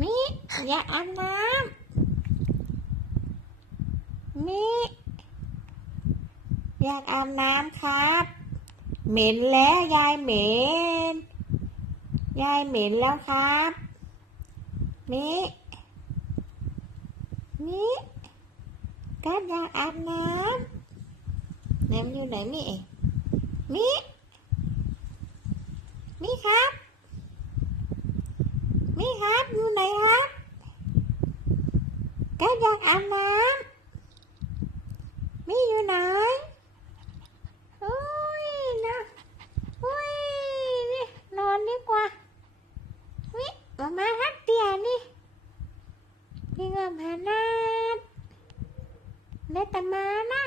มิอยากอาบน้ำมิอยากอาบน้ำครับ เหม็นแล้วยายเหม็น ยายเหม็นแล้วครับมิมิกัดอยากอาบน้ำนมันอยู่ไหนมิมิมิครับ มิครับอยู่ไหนครับกัดอยากอาบน้ำมิอยู่ไหนโอ้ยนะโอ้ยนี่นอนดีกว่ามิมามาฮักเตียนี่พี่ก็มานาดได้แต่มานะ